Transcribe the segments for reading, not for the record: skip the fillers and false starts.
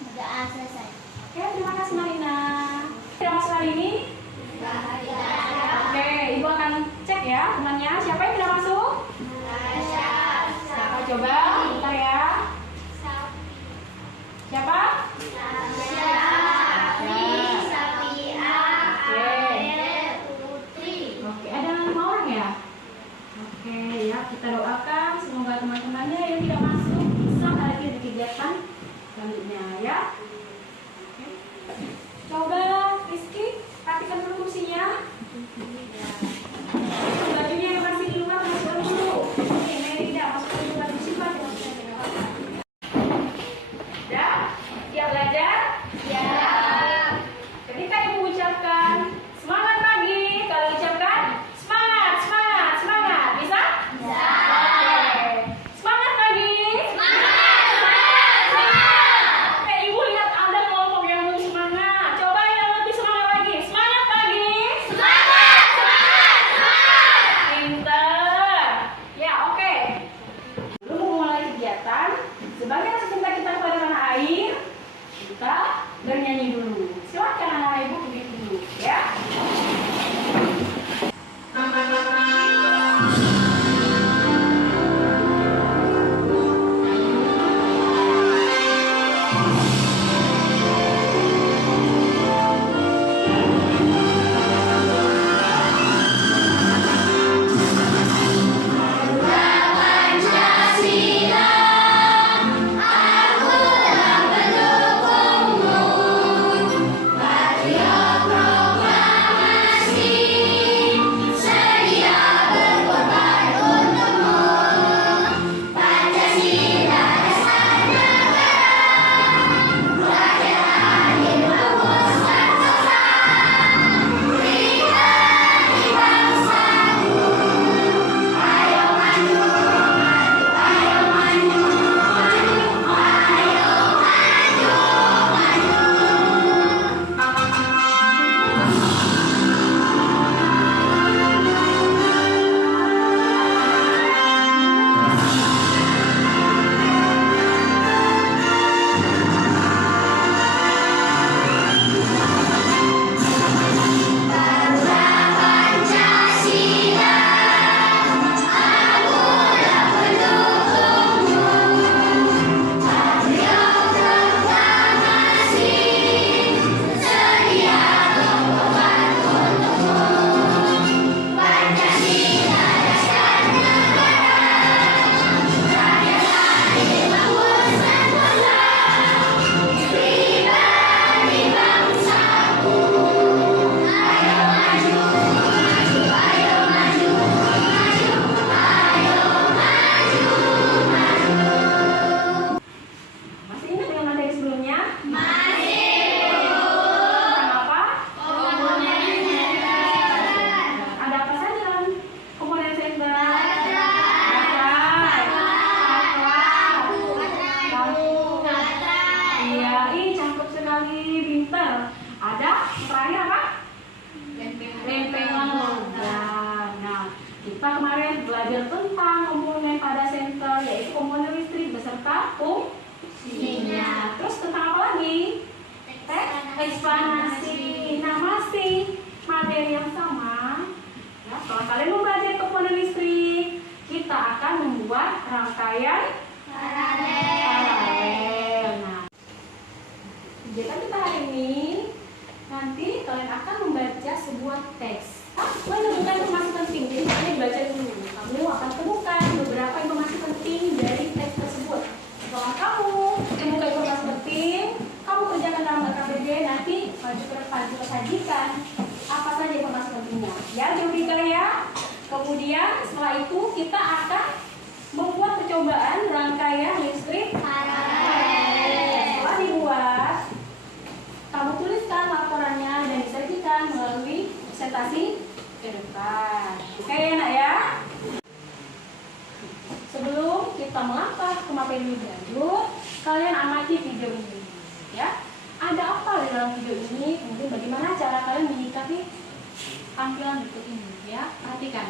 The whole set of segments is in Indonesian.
Berdoa selesai. Oke, terima kasih Marina. Sudah masuk hari ini? Oke, Ibu akan cek ya temannya. Siapa yang tidak masuk? Siapa coba? Bentar ya. Siapa? Oke, ada 5 orang ya? Oke, ya kita doakan semoga teman-temannya yang tidak masuk bisa hadir di kegiatan selanjutnya ya. Oke. Coba Rizky, rapikan dulu kursinya. Bajunya yang masih di luar masuk dulu. Nih, Mary tidak masuk dulu, baju simpan di masuknya tidak apa-apa. Udah? Siap belajar? Siap. Ketika Ibu ucapkan semangat pagi, kalau ucapkan semangat, semangat, semangat. Bisa? Bisa. Oke. Semangat pagi. Semangat, semangat, semangat. Oke, Ibu lihat ada kelompok yang belum semangat. Coba yang lebih semangat lagi. Semangat pagi. Semangat, semangat, semangat. Pinter. Ya, oke. Sebelum memulai kegiatan, sebagai rasa cinta kita kepada tanah air, kita bernyanyi dulu. Silakan anak-anak Ibu begitu dulu, ya. Masih ingat dengan materi sebelumnya? Tentang apa? Ada apa saja dalam komponen senter? Iya, ini cakep sekali, pinter. Ada terakhir apa? Lempengan logam. Nah, kita kemarin belajar tentang komponen pada senter, yaitu komponen listrik beserta fungsinya. Terus tentang apa lagi? Eksplanasi. Nah, masih materi yang sama. Ya, setelah kalian mempelajari komponen listrik, kita akan membuat rangkaian paralel. Nah, kegiatan kita hari ini, nanti kalian akan membaca sebuah teks. Menemukan informasi penting. Jadi ya teori ya. Kemudian setelah itu kita akan membuat percobaan rangkaian listrik paralel. Setelah dibuat, kamu tuliskan laporannya dan disajikan melalui presentasi ke depan. Oke ya nak ya. Sebelum kita melangkah ke materi lebih lanjut, kalian amati video ini ya. Ada apa di dalam video ini? Kemudian bagaimana cara kalian menyikapi tampilan berikut ini ya. Perhatikan.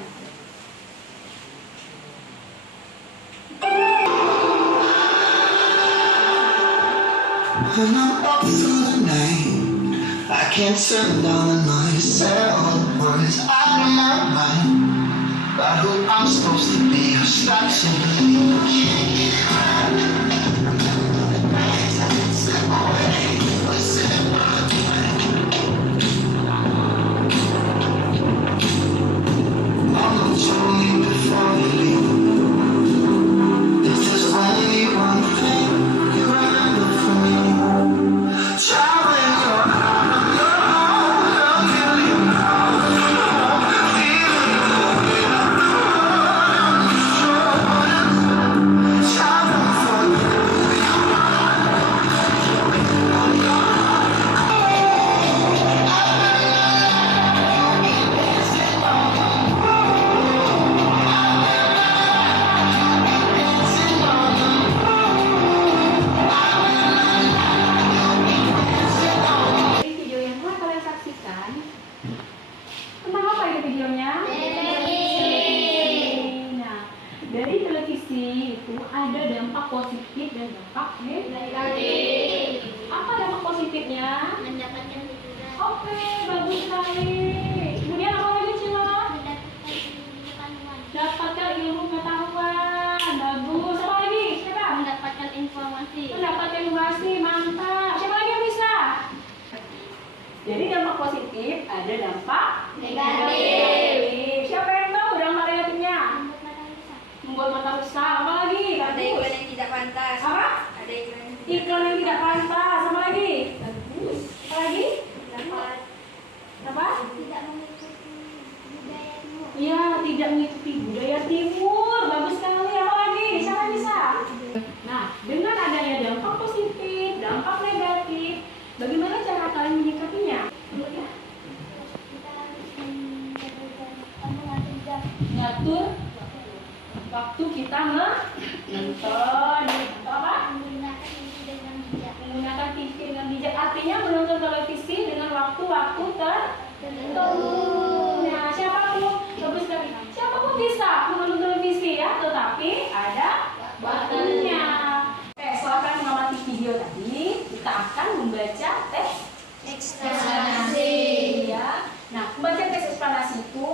When I'm up through the night, I can't turn down the noise. Say all the words out of my mind about who I'm supposed to be. I start to believe I can't get it right. Mama told me before you leave, if there's only one thing you remember from me, child, when you're out of your home, they'll kill you now. Even though we're not on the shore, child, don't forget. Dari video yang telah kalian saksikan, tentang apa itu videonya? Nah, dari televisi itu ada dampak positif dan dampak negatif. Apa dampak positifnya? Mendapatkan hiburan, Oke, bagus sekali. Kemudian apa lagi Cila? mendapatkan pengetahuan, Dapatkan ilmu pengetahuan. Bagus. Apa lagi? Siapa? mendapatkan informasi, Mendapatkan informasi. Mantap. Siapa lagi yang bisa? Jadi dampak positif ada dampak negatif. Siapa yang tahu dampak negatifnya? Membuat mata rusak. Apa lagi? Ada iklan Bagus. yang tidak pantas. Apa? Ada iklan yang Iklan yang tidak pantas. Apa lagi? Bagus. Apa lagi? dapat. Apa? tidak mengikuti budaya timur, Iya, tidak mengikuti budaya timur. Bagus sekali. Apa lagi? Siapa yang bisa? Nah, dengan adanya dampak positif, dampak negatif, bagaimana cara kalian menyikapinya? Ya, kita harus mengatur jam, ngatur waktu kita menonton. Apa? menggunakan TV dengan bijak, Menggunakan TV dengan bijak. Artinya menonton televisi dengan waktu-waktu tertentu. Nah, siapapun, bagus sekali. Siapapun bisa menonton televisi ya, tetapi ada waktunya. Oke, setelah kalian mengamati video tadi, kita akan membaca teks eksplanasi ya. Nah, membaca teks eksplanasi itu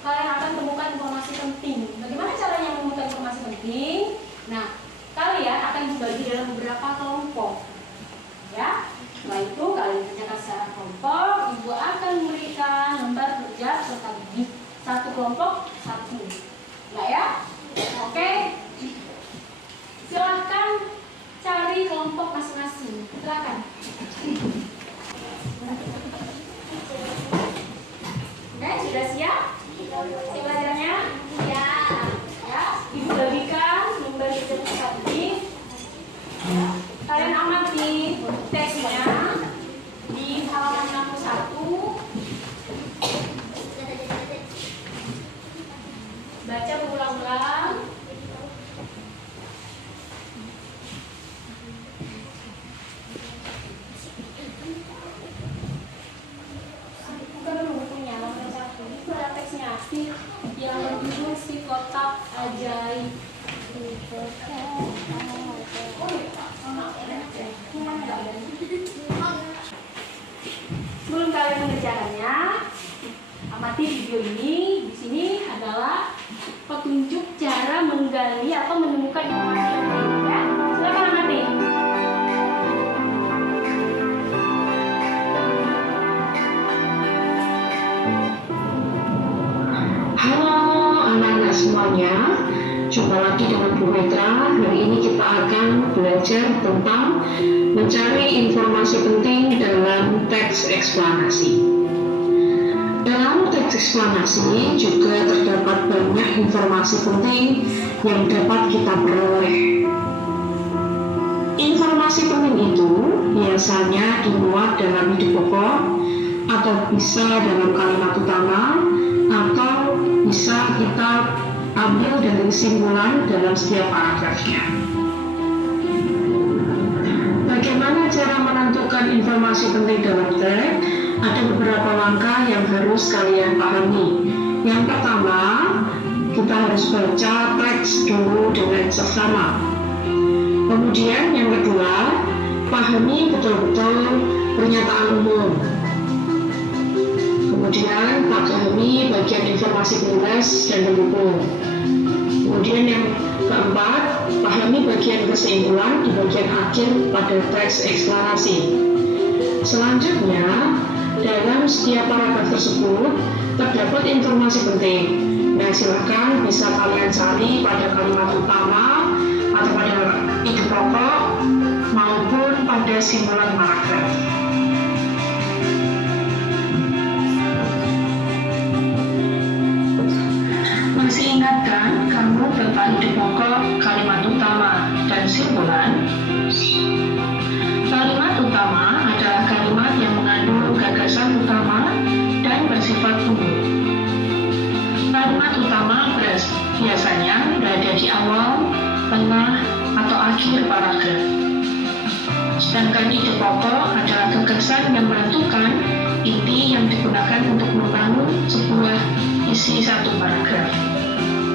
kalian akan temukan informasi penting. Bagaimana caranya menemukan informasi penting? Nah, kalian akan dibagi dalam beberapa kelompok. Ya. Setelah itu kalian kerjakan secara kelompok. Ibu akan memberikan lembar kerja serta bibit. Satu kelompok, satu. Enggak ya? Oke. Silahkan cari kelompok masing-masing. Silakan. Oke, sudah siap? Pelajarannya? ya, Ya, Ibu bagikan lembar kerja serta bibit. Kalian amati teksnya di halaman 61. Baca berulang-ulang. Buka dulu bukunya, halaman 1. Itu ada teksnya sih yang berjudul si kotak ajaib. Oh iya, sebelum kalian mengerjakannya, amati video ini. Di sini adalah petunjuk cara menggali atau menemukan informasi yang penting. Ya, silakan amati. Halo anak-anak semuanya, jumpa lagi dengan Bu Mitra. Hari ini kita akan belajar tentang mencari informasi penting dalam teks eksplanasi. Dalam teks teks eksplanasi juga terdapat banyak informasi penting yang dapat kita peroleh. Informasi penting itu biasanya dimuat dalam ide pokok atau bisa dalam kalimat utama atau bisa kita ambil dari kesimpulan dalam setiap paragrafnya. Bagaimana cara menentukan informasi penting dalam teks? Ada beberapa langkah yang harus kalian pahami. Yang pertama, kita harus baca teks dulu dengan seksama. Kemudian yang kedua, pahami betul-betul pernyataan umum. Kemudian pahami bagian informasi penjelas dan pendukung. Kemudian yang keempat, pahami bagian kesimpulan di bagian akhir pada teks eksplanasi. Selanjutnya, dalam setiap paragraf tersebut terdapat informasi penting. Nah, silakan bisa kalian cari pada kalimat utama atau pada ide pokok maupun pada simpulan paragraf. Masih ingatkah kamu tentang ide pokok, kalimat utama, dan simpulan? Kalimat utama adalah kalimat yang mengandung gagasan utama dan bersifat umum. Kalimat utama biasanya berada di awal, tengah, atau akhir paragraf. Sedangkan ide pokok adalah gagasan yang menentukan inti yang digunakan untuk membangun sebuah isi satu paragraf.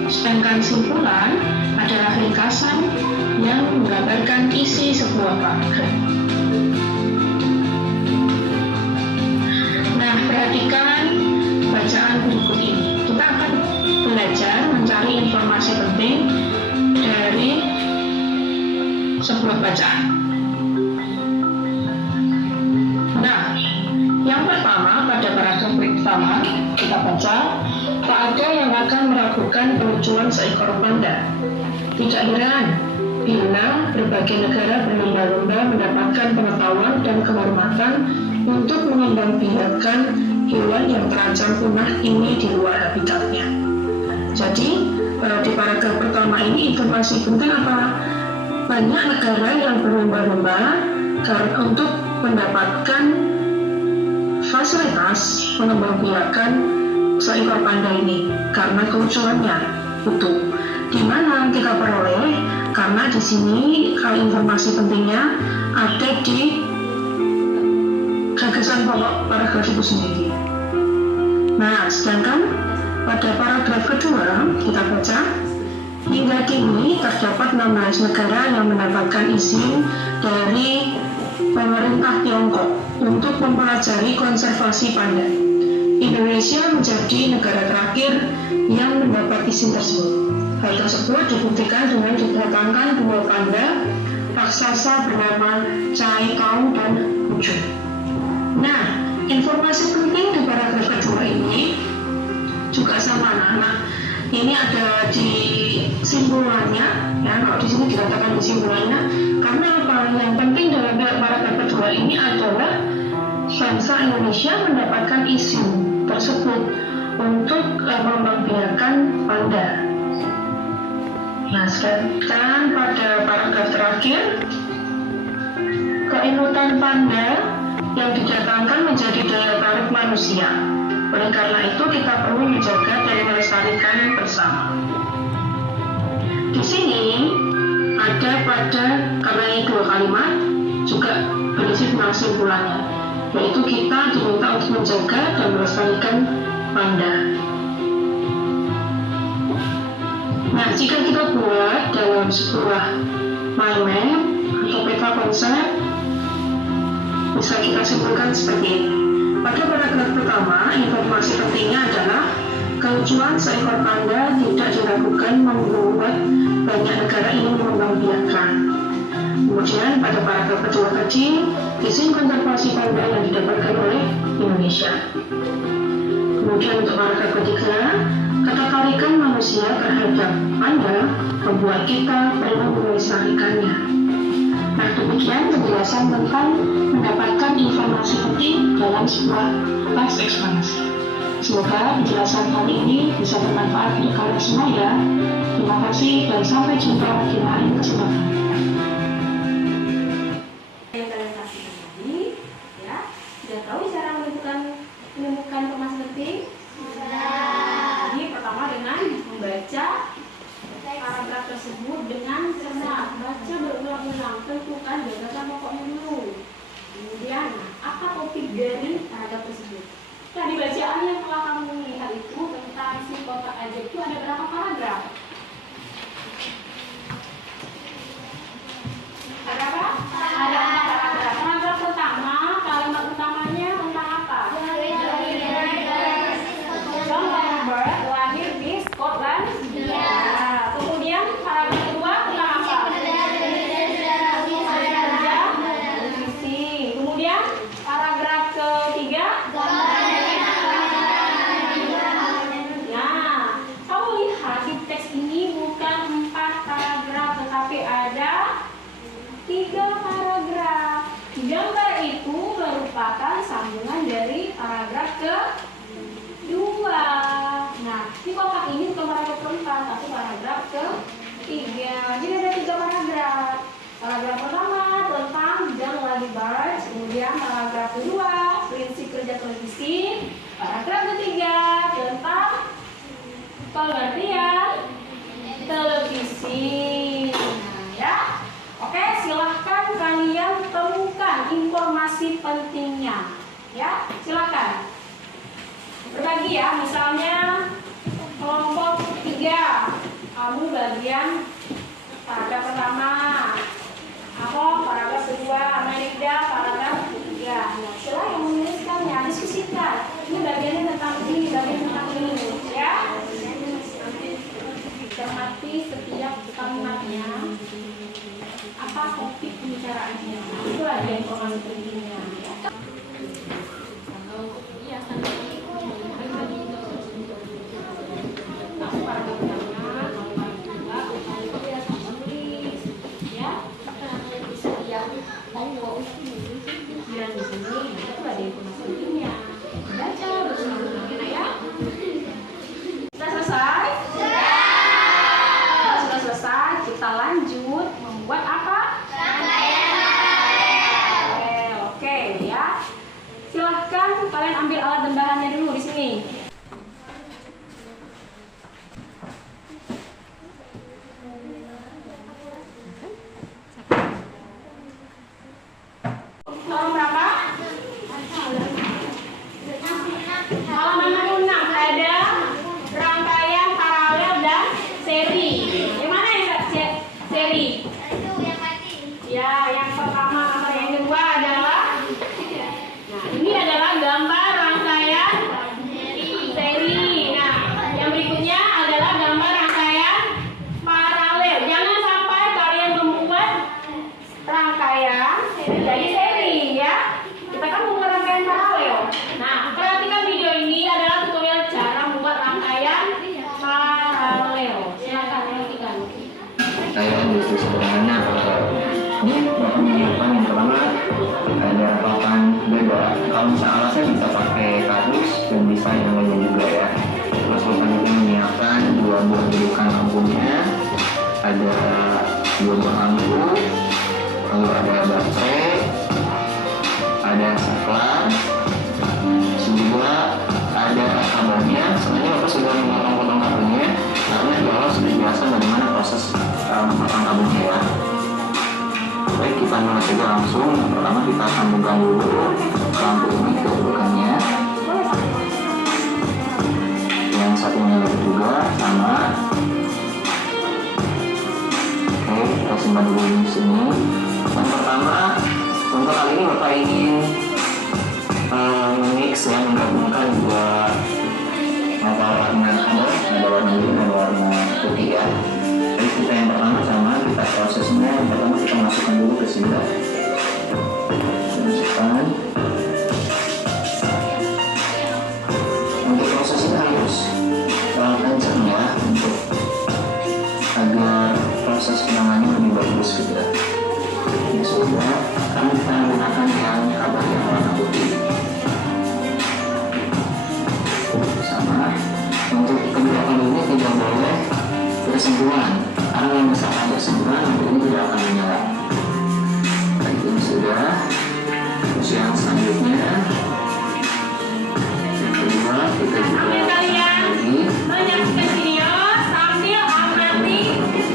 Sedangkan simpulan adalah ringkasan yang menggambarkan isi sebuah paragraf. Nah, perhatikan bacaan berikut ini. Kita akan belajar mencari informasi penting dari sebuah bacaan. Nah, yang pertama pada paragraf pertama kita baca, tak ada yang akan meragukan kelucuan seekor panda. Tidak heran bila berbagai negara berlomba-lomba mendapatkan pengetahuan dan kehormatan untuk mengembangbiakkan hewan yang terancam punah ini di luar habitatnya. Jadi, di paragraf pertama ini informasi penting apa? Banyak negara yang berlomba-lomba untuk mendapatkan fasilitas mengembangbiakkan seekor panda ini karena kelucuannya itu. Di mana kita peroleh? Karena di sini informasi pentingnya ada di gagasan pokok paragraf itu sendiri. Nah, sedangkan pada paragraf kedua kita baca, hingga kini terdapat 16 negara yang mendapatkan izin dari pemerintah Tiongkok untuk mempelajari konservasi panda. Indonesia menjadi negara terakhir yang mendapat izin tersebut. Hal tersebut dibuktikan dengan didatangkan 2 panda raksasa bernama Cai Kau dan Ucu. Nah, informasi penting di paragraf kedua ini juga sama. Nah, ini ada di simpulannya, ya. Kalau di sini dikatakan di simpulannya, karena apa? Yang penting dalam paragraf kedua ini adalah bangsa Indonesia mendapatkan izin tersebut untuk mengembangbiakkan panda. Nah, sekarang pada paragraf terakhir, keimutan panda yang didatangkan menjadi daya tarik manusia. Oleh karena itu, kita perlu menjaga dan melestarikan bersama. Di sini ada karena ini 2 kalimat juga berisi tentang simpulannya, yaitu kita diminta untuk menjaga dan melestarikan panda. Nah, jika kita buat dalam sebuah mind map atau peta konsep, bisa kita simpulkan seperti ini. Pada paragraf pertama, informasi pentingnya adalah kelucuan seekor panda tidak diragukan membuat banyak negara ingin mengembangbiakkan. Kemudian pada paragraf kedua tadi, izin konservasi panda yang didapatkan oleh Indonesia. Kemudian untuk paragraf ketiga, ketertarikan manusia terhadap panda membuat kita perlu melestarikannya. Nah, demikian penjelasan tentang mendapatkan informasi penting dalam sebuah teks eksplanasi. Semoga penjelasan kali ini bisa bermanfaat untuk kalian semua ya. Terima kasih dan sampai jumpa di lain kesempatan. Yang kalian pastikan tadi, ya, sudah tahu cara menemukan informasi penting? Jadi pertama dengan membaca paragraf tersebut dengan cermat, baca berulang-ulang, tentukan gagasan pokoknya dulu. Kemudian, apa topik dari paragraf tersebut? Tadi bacaan yang telah kamu lihat itu tentang si kotak ajaib itu ada berapa paragraf? Ada apa? Ada 4 paragraf. Paragraf pertama, kalimat utamanya tentang apa? John Lambert lahir di Scotland. Nah, kemudian paragraf kedua tentang apa? Kerja televisi. Kemudian paragraf ketiga. Nah, kamu lihat di teks ini bukan 4 paragraf, tetapi ada 3 paragraf. Gambar itu merupakan sambungan dari paragraf kedua. Nah, di kotak ini bukan paragraf keempat, tapi paragraf ketiga. Jadi ada 3 paragraf. Paragraf pertama tentang John Lambert, kemudian paragraf kedua prinsip kerja televisi, paragraf ketiga tentang pengertian televisi. Nah, ya. Oke, silahkan kalian temukan informasi pentingnya. Ya, silahkan. Berbagi ya, misalnya kelompok 3, kamu bagian paragraf pertama, aku paragraf kedua, Manikda paragraf ketiga. Nah, silahkan yang menuliskannya, diskusikan. Ini bagiannya tentang ini, bagian tentang ini, ya. Cermati setiap kalimatnya. Apa topik pembicaraannya? Itu ada informasi pentingnya. Dan di sini itu ada informasi pentingnya. Baca bersama-sama ya. Sudah selesai? Sudah selesai. Kita lanjut membuat apa? Oke ya. Silahkan kalian ambil alat dan bahannya dulu di sini. Halaman berapa? Halaman 6 ada rangkaian paralel dan seri. Yang mana yang seri? Ya, yang pertama, yang kedua adalah. Nah, ini adalah gambar rangkaian seri. Nah, yang berikutnya adalah gambar rangkaian paralel. Jangan sampai kalian membuat rangkaian jadi seri ya. Kita kan membuat rangkaian paralel. Nah, perhatikan video ini adalah tutorial cara membuat rangkaian paralel. Silakan perhatikan. Rangkaian justru sederhana. Ini Bapak menyiapkan yang pertama ada papan beda. Kalau misalnya alasnya bisa pakai kardus dan bisa yang lainnya juga ya. Terus Bapak juga menyiapkan 2 buah dudukan lampunya, ada 2 buah lampu, lalu ada baterai, ada saklar, juga ada kabelnya. Sebenarnya Bapak sudah memotong-potong kabelnya karena kalau sudah biasa bagaimana proses memotong kabelnya ya. Baik, kita mulai saja langsung. Yang pertama kita sambungkan dulu lampu ini ke dudukannya. Yang satunya juga sama. Oke, kita simpan dulu di sini. Yang pertama, untuk kali ini Bapak ingin mix ya, menggabungkan 2 warna, ada warna biru dan warna putih ya. Jadi kita yang pertama sama, kita prosesnya yang pertama kita masukkan dulu ke sini. Masukkan. Untuk prosesnya harus kencang ya, untuk agar proses penanganannya lebih bagus gitu ya. Ya sudah, kami kita menggunakan yang kabel yang warna putih. Untuk kedua kali ini tidak boleh bersentuhan, karena yang misalkan bersentuhan lampu ini tidak akan menyala. Baik, ini sudah. Terus yang selanjutnya, yang kedua kita juga Ambil kalian lagi menyaksikan video sambil amati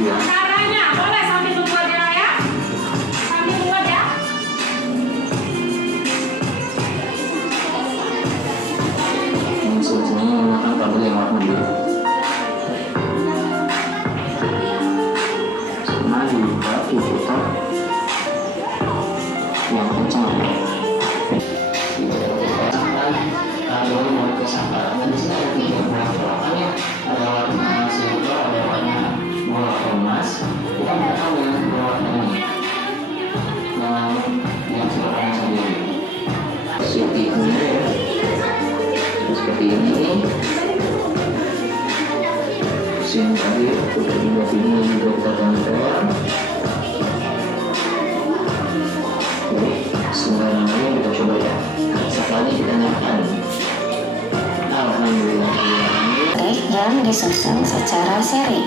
ya. caranya. Boleh sambil tunggu aja ya. Sambil tunggu aja. Ini solusinya menggunakan kabel yang warna biru. Sama dibuka diputar yang kencang. Kalau mau ke sampah, dan di sini ada tiga buah warnanya, ada warna silver, ada warna bola emas. Kita gunakan dengan dua warna ini, yang silvernya sendiri. Sutinya seperti ini. Sini tadi udah dua ini juga kita tempel. Oke, sekarang lagi kita coba ya. Sekali kita nyalakan. Alhamdulillah. Yang disusun secara seri.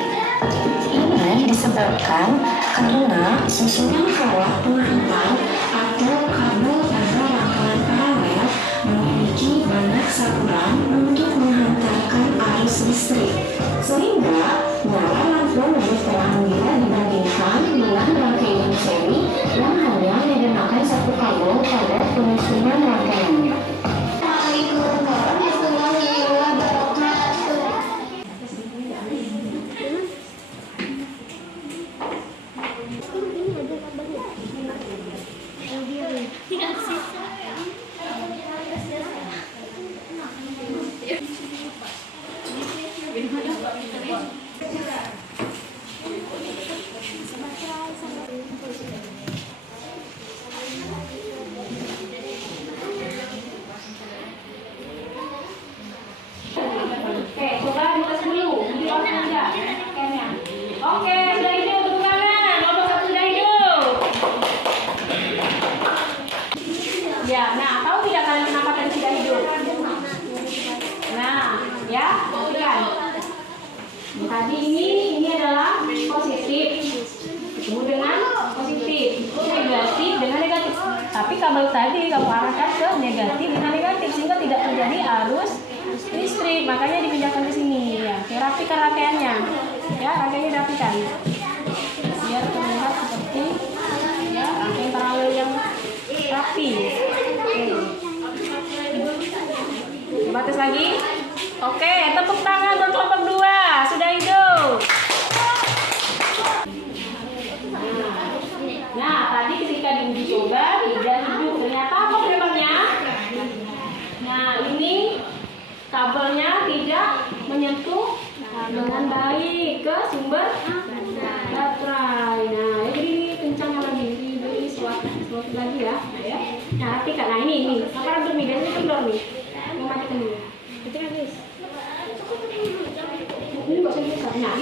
Ini disebabkan karena susunan kawat pengantar atau kabel pada rangkaian paralel memiliki banyak saluran untuk menghantarkan arus listrik, sehingga nyala lampu lebih terang bila dibandingkan dengan rangkaian seri yang hanya menggunakan satu kabel pada penyusunan rangkaiannya. Assalamualaikum warahmatullahi wabarakatuh. Oke, coba dites dulu. Di off aja. Scan-nya. Oke, sudah hidup tepuk tangan. Nomor 1 sudah hidup. Ya, nah, tahu tidak kalian kenapa tadi sudah hidup? Nah, ya, perhatikan. Tadi ini adalah positif. Ketemu dengan positif. Negatif dengan negatif. Tapi kabel tadi kamu arahkan ke negatif dengan negatif sehingga tidak terjadi arus listrik, makanya dipindahkan ke sini ya. Oke, rapikan rangkaiannya. Ya, rangkaiannya rapikan. Biar terlihat seperti ya rangkaian paralel yang rapi. Coba tes lagi. Oke, tepuk tangan untuk kelompok 2. Sudah hidup. Nah, tadi ketika diuji coba tidak hidup. Ternyata apa penyebabnya? Nah, ini kabelnya tidak menyentuh dengan baik ke sumber baterai. Nah, ini kencang lagi, ini suatu lagi ya. Nah, rapikan. Nah, ini apa redup nih? Biasanya kendor nih. Mau matikan dulu. Ketik habis. Ini nggak usah dibuka. Nah,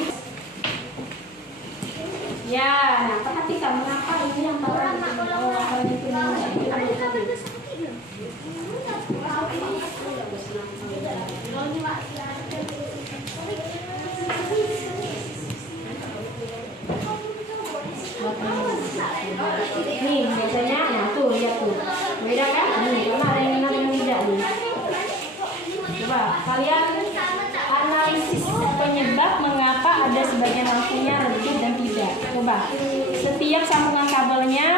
ya, nah perhatikan mengapa ini yang parah. Nih biasanya, nah tuh lihat tuh, beda kan? Nih karena ada yang enak yang tidak nih. Coba kalian analisis penyebab mengapa ada sebagian lampunya redup dan tidak. Coba setiap sambungan kabelnya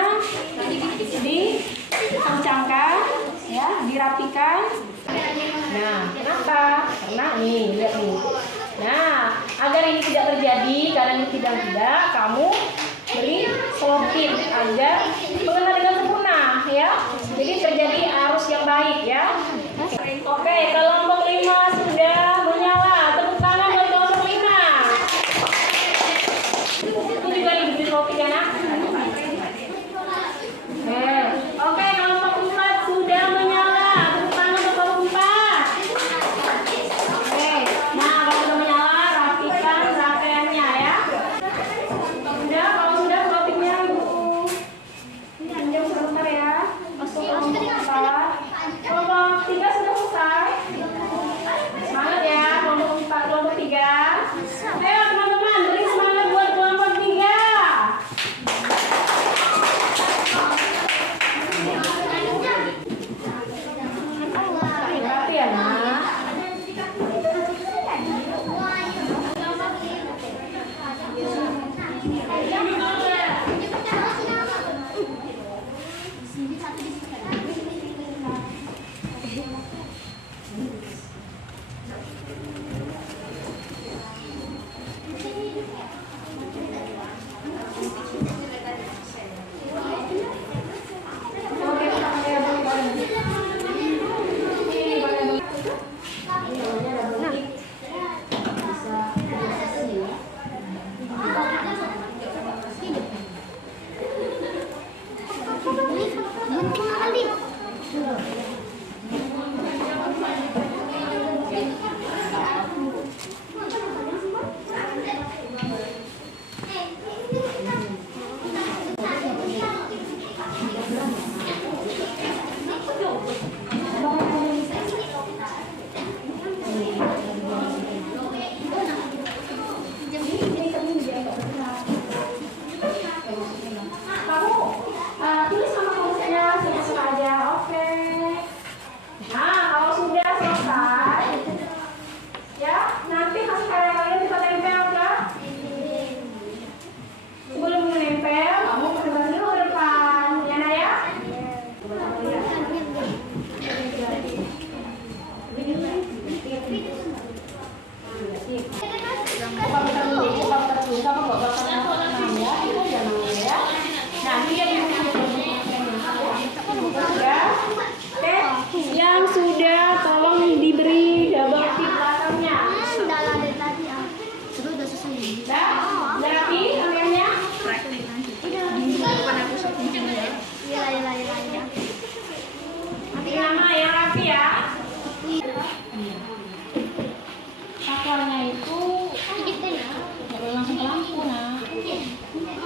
dikencangkan, ya, dirapikan. Nah, kenapa? Karena nih, lihat nih. Nah, agar ini tidak terjadi, karena ini tidak, kamu beri selotip agar mengenal dengan sempurna, ya. Jadi terjadi arus yang baik, ya. Oke, kelompok 5 sudah menyala. Tepuk tangan buat kelompok 5. Itu juga diberi selotip ya, nak. Oke, kelompok 4 sudah menyala. Tepuk tangan untuk kelompok 4. Oke, nah kalau sudah menyala, rapikan rangkaiannya ya. Sudah, kalau sudah selotipnya ibu pinjam sebentar ya. Masuk kelompok 4. Kelompok 3 sudah selesai.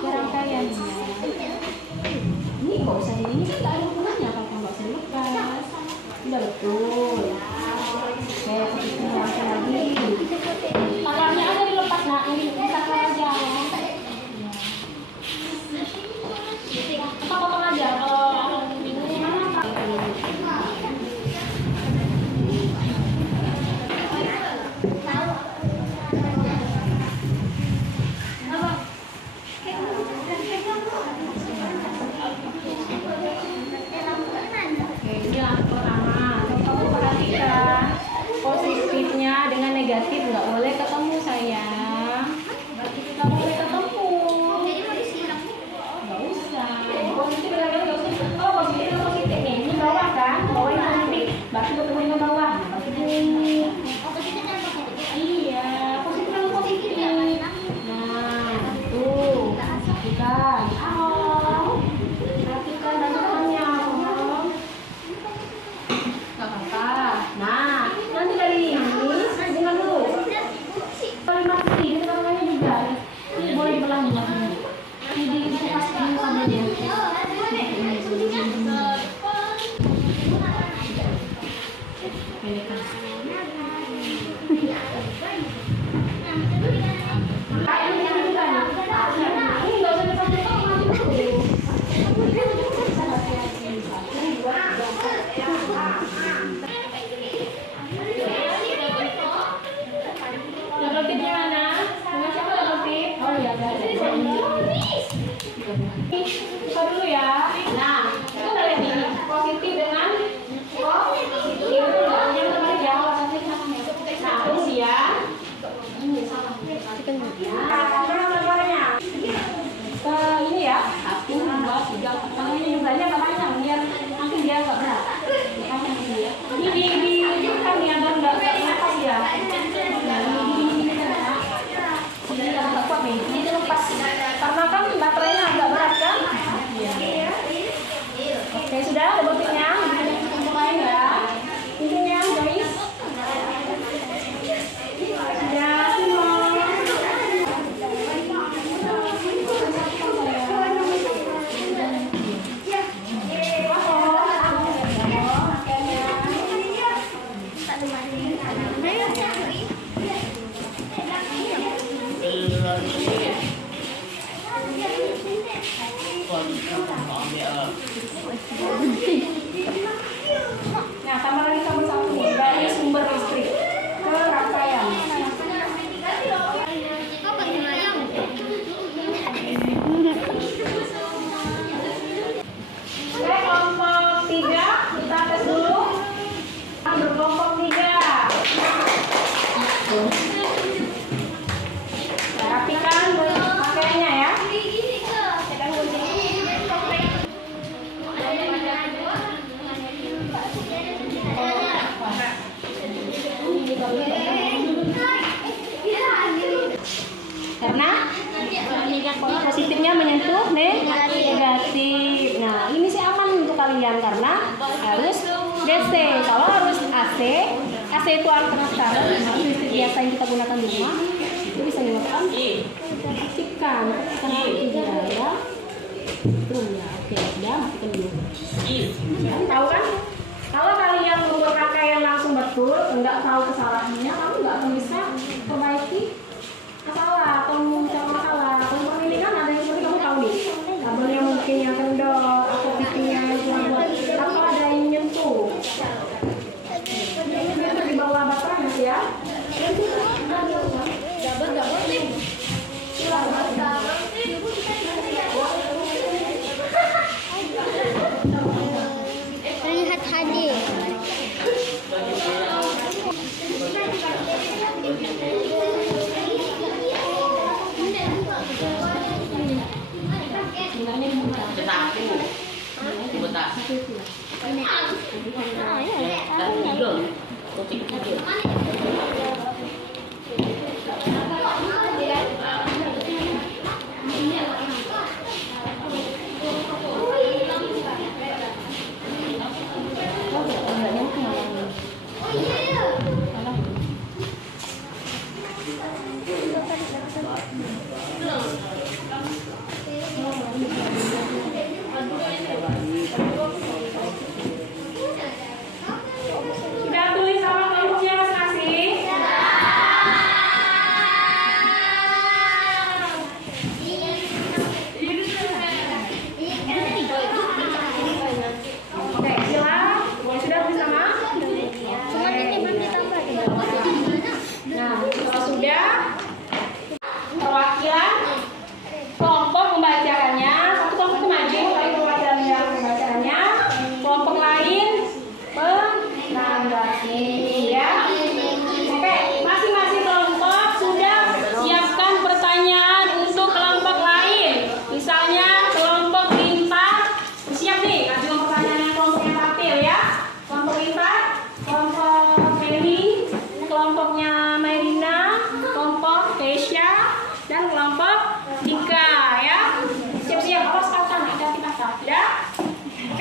rangkaiannya. Ini kok usah ini kan nggak ada hubungannya apa nggak usah dilepas. Udah betul. Oke, kita rangkai lagi. Tangannya aja dilepas, nah ini kita aja. Potong aja kalau ini mana Pak? Oke, ini yang pertama. Kamu perhatikan positifnya dengan negatif nggak boleh ketemu sayang. Nggak boleh ketemu. Nggak usah. Positif dengan negatif nggak usah. Oh positif dengan positif nih. Ini bawah kan? Bawah yang positif. Berarti ketemu dengan bawah. Berarti ini. Iya, positif dengan positif. Nah, tuh. Perhatikan. Perhatikan dan tangannya. Gak apa-apa. Nah, nanti dari ini dengan dulu. Kalimat ini tangannya juga. Ini boleh dibelah juga. Ini dikupas dulu kabelnya. Ini kan. Double tip di mana? Dengan siapa double tip? Oh iya, ada. Buka dulu ya. Nah, itu kalian ini positif dengan positif. Yang terbalik ya. Nah, terus ya. Ini ya. 1, 2, 3, 4. Ini jumlahnya nggak panjang biar nanti dia nggak berat. Ini kan ya dan nggak lepas ya. Ini agak kuat nih. Ini lepas. Karena kan baterainya agak berat kan? Iya. Oke sudah double tipnya. Untuk lain ya. Intinya guys. Ya semua. Nah, tambah lagi kabel satu nih dari sumber listrik ke rangkaian. Oke, kelompok 3 kita tes dulu. Berkelompok 3. Perhatikan pakaiannya ya. Karena positifnya menyentuh negatif. Nah, ini sih aman untuk kalian karena harus DC. Kalau harus AC itu alternatif. Listrik biasa yang kita gunakan di rumah itu bisa menyebabkan aktifkan karena tidak ya. Belum ya. Oke, sudah matikan dulu. Tahu kan? Kalau kalian mengukur rangkaian langsung betul, nggak tahu kesalahannya, kamu nggak akan bisa perbaiki masalah atau mencari masalah. Kalau ini kan ada yang seperti kamu tahu nih, kabelnya mungkin yang kendor atau pipinya yang kurang buat, atau ada yang menyentuh. Ini di bawah baterainya sih ya. Lihat hadir.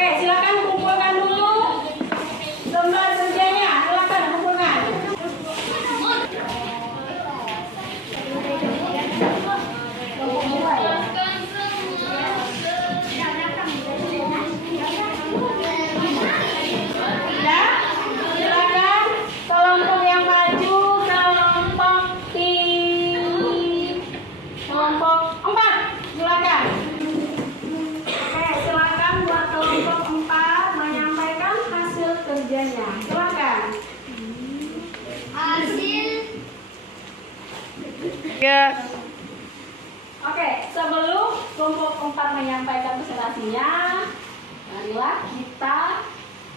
Oke, silakan kumpulkan dulu lembar kerjanya. Silakan kumpulkan. Ya, silakan kelompok yang maju, kelompok kelompok 4, silakan. Oke, silakan buat kelompok 4 menyampaikan hasil kerjanya. Silakan. Hasil Ya. Oke, sebelum kelompok 4 menyampaikan presentasinya, marilah kita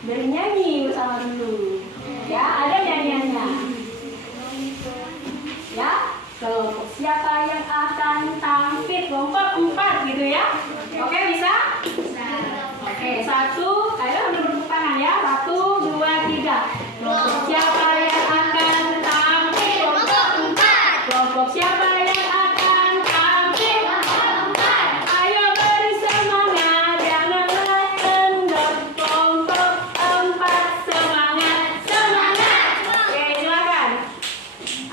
bernyanyi bersama dulu. Ya, ada nyanyiannya. Ya, kelompok siapa yang akan tampil kelompok 4 gitu ya. Oke, bisa? Oke, 1, ayo ambil bertepuk tangan ya. 1, 2, 3. Kelompok siapa yang akan tampil kelompok 4? Kelompok siapa yang akan tampil kelompok 4? Ayo beri semangat, jangan kendor. Kelompok 4 semangat, semangat. Oke, silakan.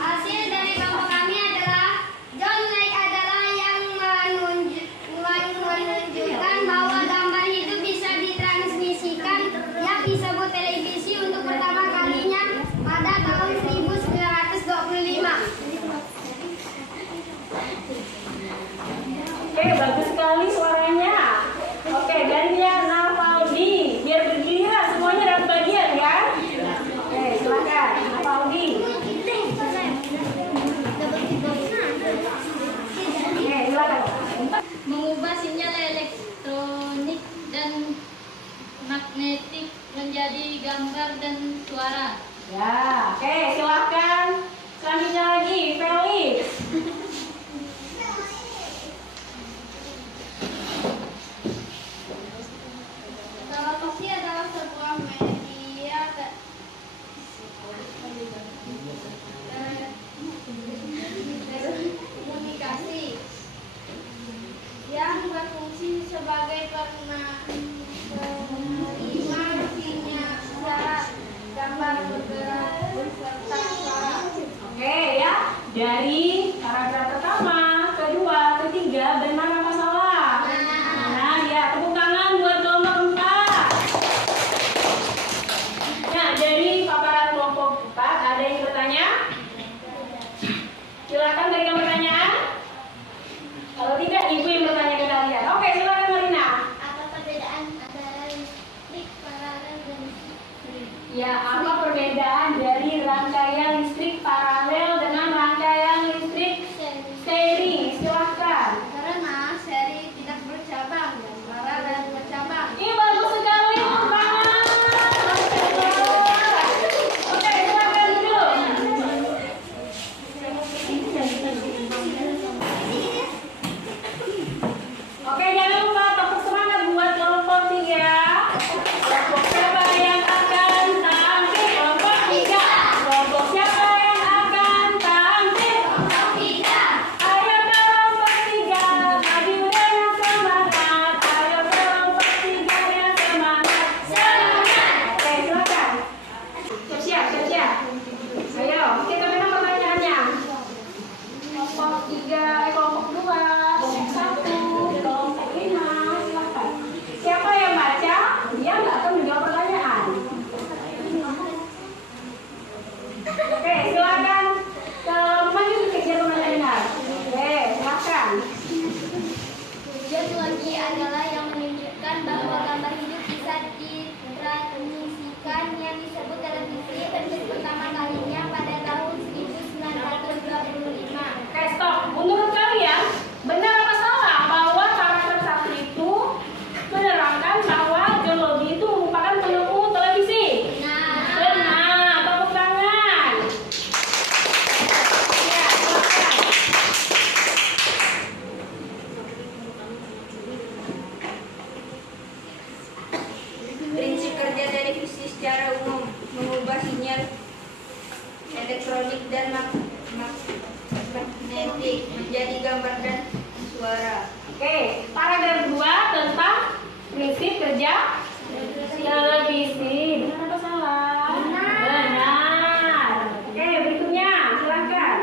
hasil dari kelompok kami adalah John Lake adalah yang menunjukkan bahwa gambar hidup bisa ditransmisikan yang disebut televisi untuk pertama kalinya pada tahun 1925. Oke, bagus sekali suaranya. Oke, gantian Nafaldi. Biar bergiliran semuanya dapat bagian ya. Oke, silakan Nafaldi. Oke, silakan. Mengubah sinyal elektronik dan magnetik menjadi gambar dan suara. Ya, oke, silakan. Selanjutnya lagi, Felix. Televisi adalah sebuah media komunikasi yang berfungsi sebagai penerima sinyal gambar bergerak beserta suara. Oke ya, dari paragraf pertama, kedua, ketiga, benar apa salah? Nah, ya, tepuk tangan buat kelompok 4. Nah, dari paparan kelompok 4, ada yang bertanya? Silakan berikan pertanyaan. Kalau tidak, ibu yang bertanya ke kalian. Oke, silakan Marina. Apa perbedaan antara listrik paralel dan listrik? Ya, apa perbedaan dari rangkaian listrik paralel dengan rangkaian listrik seri? Silahkan. Karena seri tidak bercabang dan paralel bercabang. Ini bagus sekali, tepuk tangan. Oke, silakan duduk. Oke, jangan lupa tepuk semangat buat kelompok 3. Kelompok siapa yang akan tampil? Kelompok 3. Kelompok siapa yang akan tampil? Kelompok 3. Ayo kelompok 3, maju dengan semangat. Ayo kelompok 3 dengan semangat. Semangat. Oke, silakan. Siap-siap, siap-siap. Ayo, kita minta pertanyaannya. Kelompok 3, kelompok 2, kelompok 1, kelompok 5, silakan. Siapa yang baca, dia nggak akan menjawab pertanyaan. Oke, silakan. Maju kejar pertanyaan. Oke, silakan. Tujuan lagi adalah yang menunjukkan bahwa gambar hidup bisa ditransmisikan yang disebut televisi untuk pertama kalinya pada tahun 1925. Oke, stop. Menurut kalian, benar apa salah bahwa paragraf 1 itu menerangkan bahwa John Lobby itu merupakan penemu televisi? Benar, tepuk tangan. Ya, silakan. Prinsip kerja televisi secara umum mengubah sinyal elektronik dan magnetik menjadi gambar dan suara. Oke, paragraf 2 tentang prinsip kerja televisi. Benar atau salah? Benar. Oke, berikutnya silakan.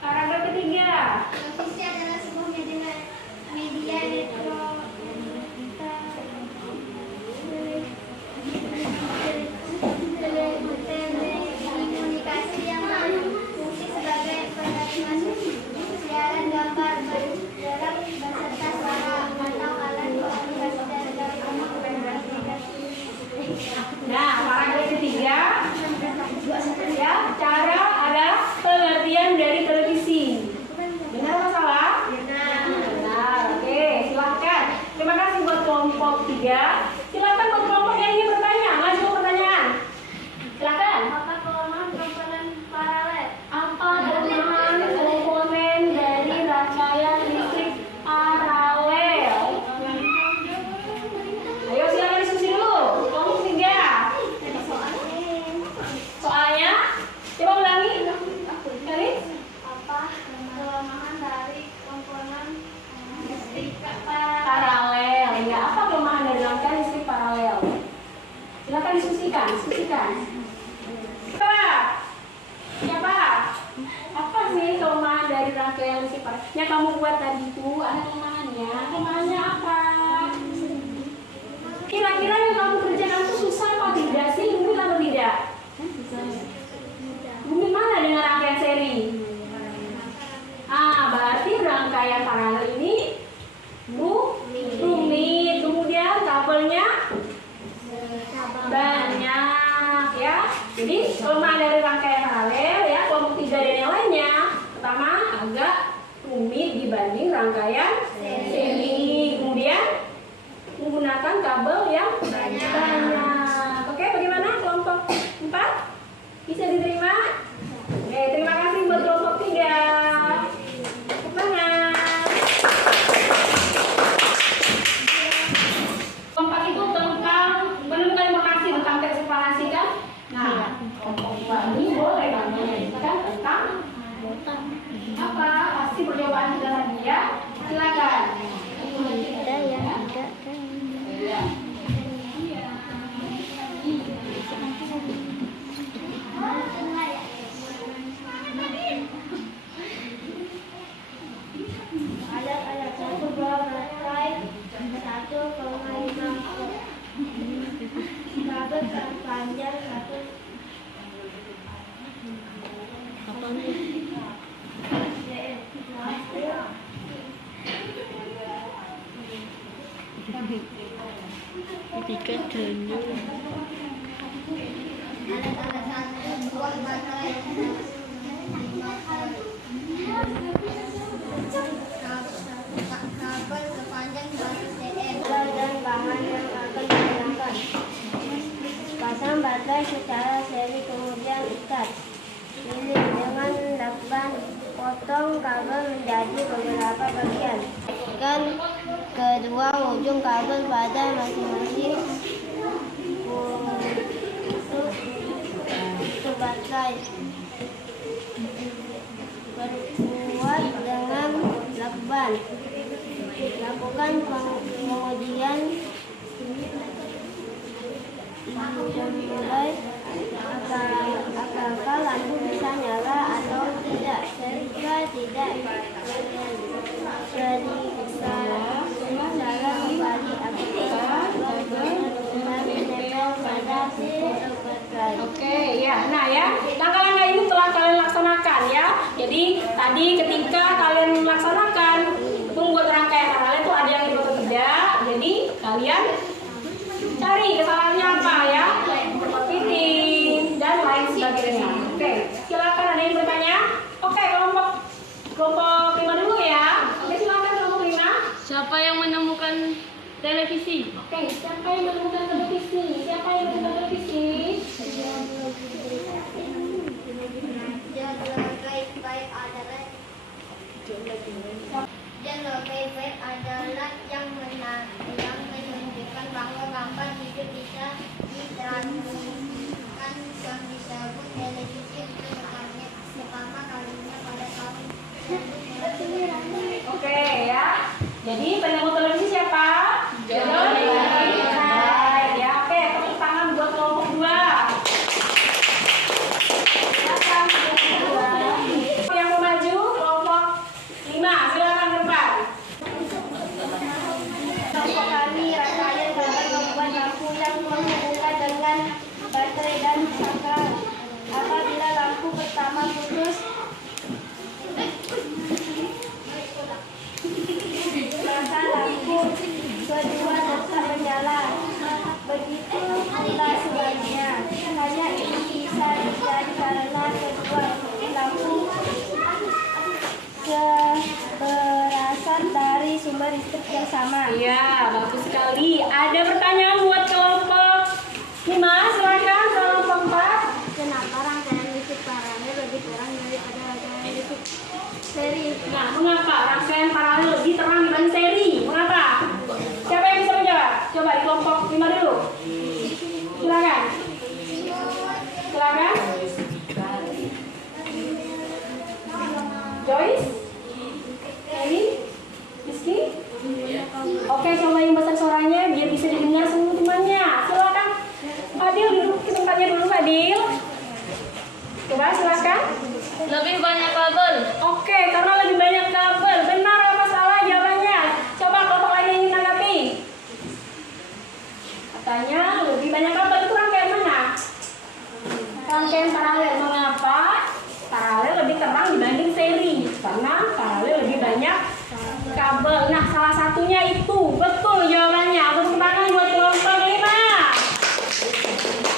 Paragraf ketiga. Televisi adalah sebuah media telekomunikasi yang berfungsi sebagai penerima siaran gambar bergerak beserta suara atau alat komunikasi telekomunikasi. Nah, paragraf ketiga. Ya, cara ada pengertian dari televisi. Benar atau salah? Benar. Oke, silakan. Terima kasih buat kelompok 3. Silakan buat kelompok yang ingin bertanya. Maju pertanyaan. Silakan. Apa kelemahan komponen paralel? Apa kelemahan komponen dari rangkaian listrik paralel? Ayo silakan diskusi dulu. Kelompok 3. Soalnya, coba ulangi. Kali. Apa kelemahan dari komponen listrik Paralel. Ya, apa kelemahan dari rangkaian listrik paralel? Silakan diskusikan. Siapa? Apa sih kelemahan dari rangkaian listrik paralel? Yang kamu buat tadi itu ada kelemahannya. Kelemahannya apa? Kira-kira yang kamu kerjakan itu susah atau tidak sih? Rumit atau tidak? Rumit mana dengan rangkaian seri? Berarti rangkaian paralel ini rumit. Kemudian kabelnya banyak ya. Jadi kelemahan dari rangkaian paralel ya, kelompok 3 dan yang lainnya. Pertama, agak rumit dibanding rangkaian seri. Kemudian menggunakan kabel yang banyak. Oke, bagaimana kelompok 4? Bisa diterima? Oke, terima kasih buat kelompok 3. Semangat. Kelompok itu tentang menemukan informasi tentang eksplorasi kan? Nah, kelompok 2 ini boleh kamu menjelaskan tentang apa? Pasti percobaan sudah tadi ya. Silakan. Alat-alat satu buah baterai 1,5 volt. Kabel panjang 1. Alat-alat satu buah baterai 5 volt. Kabel sepanjang 1 cm dan bahan yang akan digunakan. Pasang baterai secara seri kemudian ikat. Pilih dengan lakban. Potong kabel menjadi beberapa bagian. Tekan kedua ujung kabel pada masing-masing untuk baterai. Perkuat dengan lakban. Lakukan pengujian mulai apakah lampu bisa nyala atau tidak. Jika tidak, periksa cara kembali apakah benar-benar menempel pada sisi baterai. Oke, ya. Nah, ya. Langkah-langkah ini telah kalian laksanakan ya. Jadi, tadi ketika kalian melaksanakan membuat rangkaian paralel itu ada yang dibuat atau tidak. Jadi, kalian cari kesalahannya apa ya. Fitting dan lain sebagainya. Oke, silakan ada yang bertanya. Oke, kelompok 5 dulu ya. Oke, silakan kelompok 5. Siapa yang menemukan televisi? Oke, siapa yang menemukan televisi? Siapa yang menemukan televisi? Jalur Wi-Fi adalah yang menunjukkan bahwa gambar video bisa ditransmisikan yang disebut televisi untuk pertama kalinya pada tahun 1999. Oke ya. Jadi penemu televisi siapa? John Wi-Fi. Ya, oke. berasal dari sumber listrik yang sama. Iya, bagus sekali. Ada pertanyaan buat kelompok 5, silakan kelompok 4. Kenapa rangkaian listrik paralel lebih terang daripada rangkaian listrik seri? Nah, mengapa rangkaian paralel lebih terang dibanding seri? Mengapa? Siapa yang bisa menjawab? Coba di kelompok 5 dulu. Silakan. Silakan. Joyce? Eli? Rizky? Oke, coba yang besar suaranya biar bisa didengar semua temannya. Silakan. Adil duduk ke tempatnya dulu, Adil. Coba silakan. Lebih banyak kabel. Oke, karena lebih banyak kabel. Benar apa salah jawabannya? Coba kelompok lain yang ingin tanggapi. Katanya lebih banyak kabel. Itu rangkaian mana? Rangkaian paralel. Mengapa? Paralel lebih terang dibanding seri. Karena paralel lebih banyak kabel. Nah, salah satunya itu. Betul jawabannya. Tepuk tangan buat kelompok 5.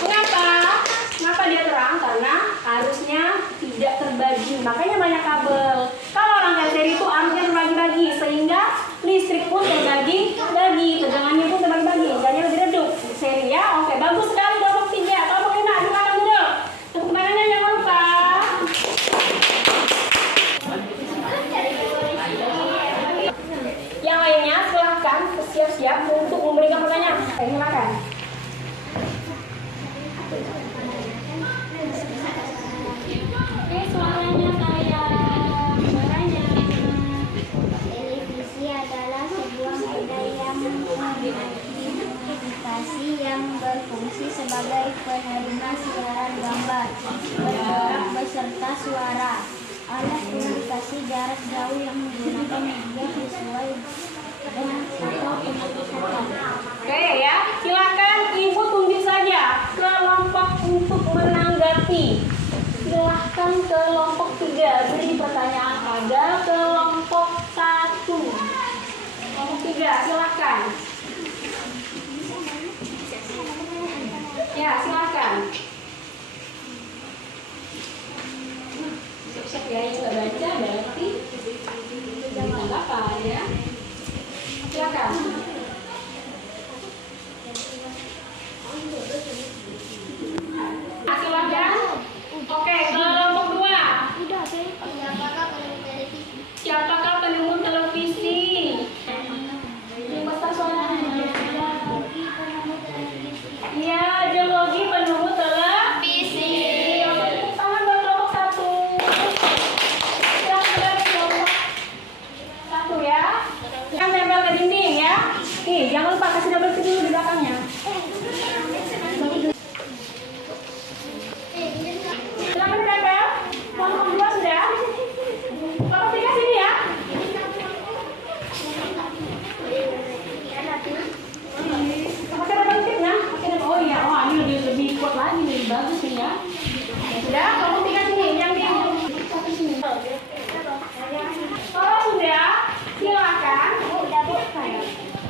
Mengapa? Kenapa dia terang? Karena arusnya tidak terbagi. Makanya banyak kabel. Kalau rangkaian seri itu arusnya terbagi-bagi. Sehingga listrik pun terbagi-bagi. Tegangannya pun terbagi-bagi. Jadi lebih redup. Seri ya. Oke, bagus sekali kelompok 3. Kelompok 5, silakan duduk. Tepuk tangannya jangan lupa. Yang lainnya silahkan bersiap-siap untuk memberikan pertanyaan. Silakan. Suaranya saya. Televisi adalah sebuah benda yang mengidentifikasi yang berfungsi sebagai penerima siaran gambar, bergerak beserta suara. Alat komunikasi jarak jauh yang menggunakan media visual dan foto pengaturan. Oke ya, silakan ibu tunjuk saja kelompok untuk menanggapi. Silahkan kelompok 3 beri pertanyaan pada kelompok 1. Kelompok 3 silahkan. Ya silakan. Siap-siap ya, yang nggak baca berarti jangan apa ya. Silakan. Silakan. Oke, kelompok 2. Siapakah penemu televisi? Yang besar suaranya. Iya, geologi penemu televisi. Oke, tepuk tangan buat kelompok 1. Silakan dari kelompok 1 ya. Kan tempel ke dinding ya. Nih, jangan lupa kasih double click dulu di belakangnya. Silakan ditempel. Kelompok 2 sudah. Kelompok 3 sini ya. Pakai double click nah. Oh iya, oh ini lebih kuat lagi, lebih bagus nih ya. Sudah, kelompok 3 sini. Yang di satu sini. Oh sudah, silakan.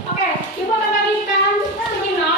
Oke, ibu akan bagikan seminar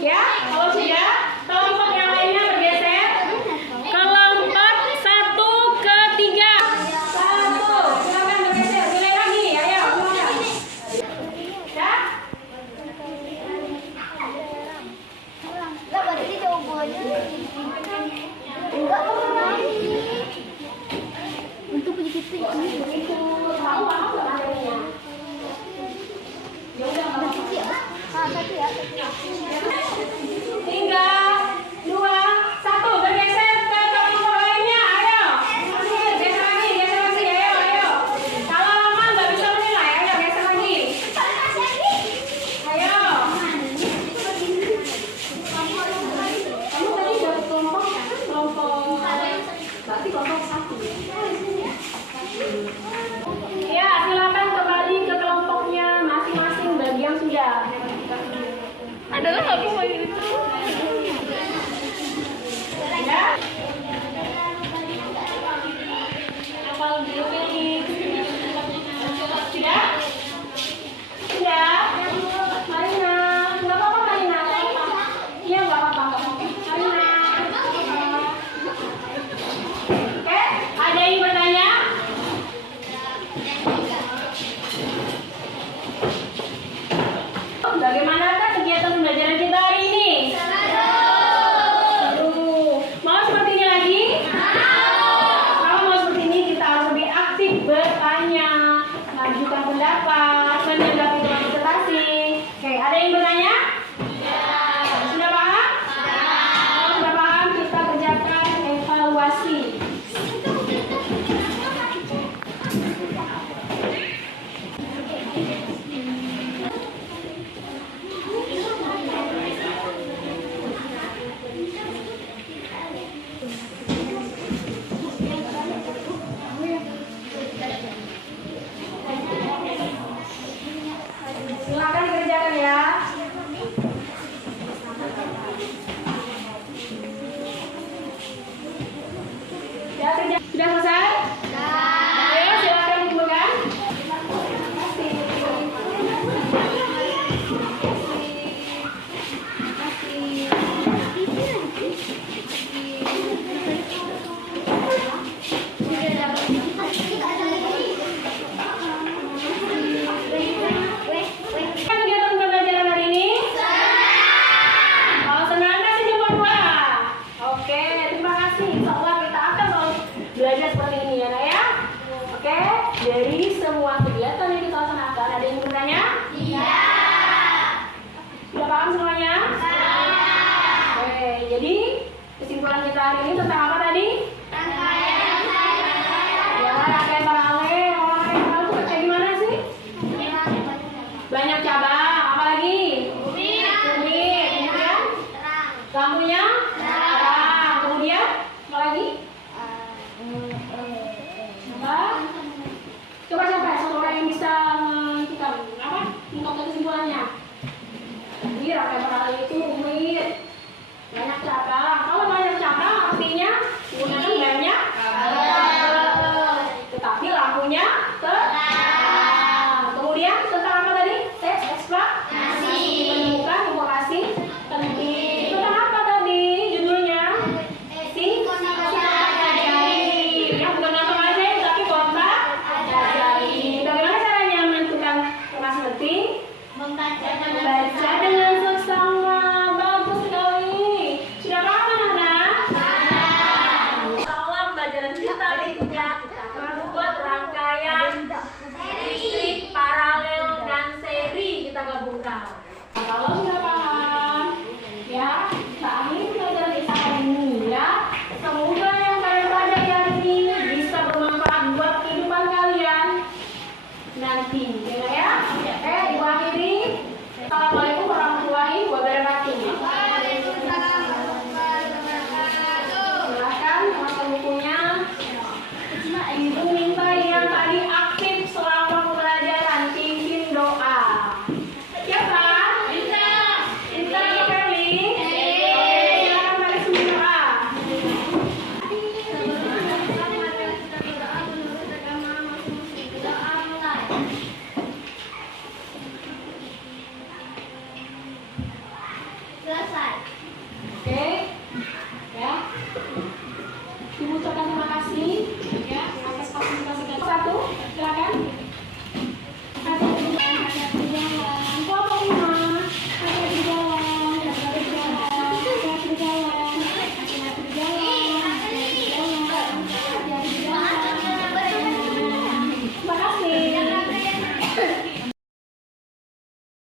Ya, kalau sudah, kelompok yang lainnya bergeser. Kelompok 1 ke 3. 1, silakan bergeser. Mulai lagi, ayo. Ya. Enggak berarti jawabannya. Enggak untuk begitu itu. Tahu nggak materinya? Ya udah, nggak apa-apa. Satu ya. 3, 2, 1, bergeser ke kelompok lainnya. Ayo, geser lagi, ayo. Kalau lama nggak bisa menilai, ayo geser lagi. Ayo. Kamu tadi dapat kelompok kan? Berarti kelompok 1. Ya, silakan kembali ke kelompoknya masing-masing bagi yang sudah. Adalah aku mau itu. Ya. Hafal dulu ini. Sudah? Sudah? Marina, nggak apa-apa Marina. Iya nggak apa-apa. Marina. Oke, ada yang bertanya? Bagaimanakah kegiatan pembelajaran kita hari ini? Mau seperti ini lagi? Kalau mau seperti ini kita harus lebih aktif bertanya, mengajukan pendapat, menanggapi interpretasi. Oke, ada yang bertanya? Sudah paham? Kalau sudah paham kita kerjakan evaluasi. Silakan dikerjakan ya. Ya, sudah selesai? Ayo, silakan dikumpulkan. Kegiatan pembelajaran hari ini? Kalau senang kasih jempol bola. Oke, terima kasih. Insya Allah kita akan selalu belajar seperti ini ya, Nak ya. Oke, dari semua kegiatan yang kita laksanakan, ada yang bertanya? Iya. Sudah paham semuanya? Oke, jadi kesimpulan kita hari ini tentang apa tadi? Ya, rangkaian paralel. Kalau rangkaian paralel itu kayak gimana sih? Banyak cabang, apa lagi? Rumit. Kemudian lampunya terang. Kemudian apa lagi? Apa? Coba satu orang yang bisa kita apa? Untuk kesimpulannya. Jadi rangkaian paralel itu rumit, banyak cabang. Kalau banyak cabang artinya menggunakan banyak cabang.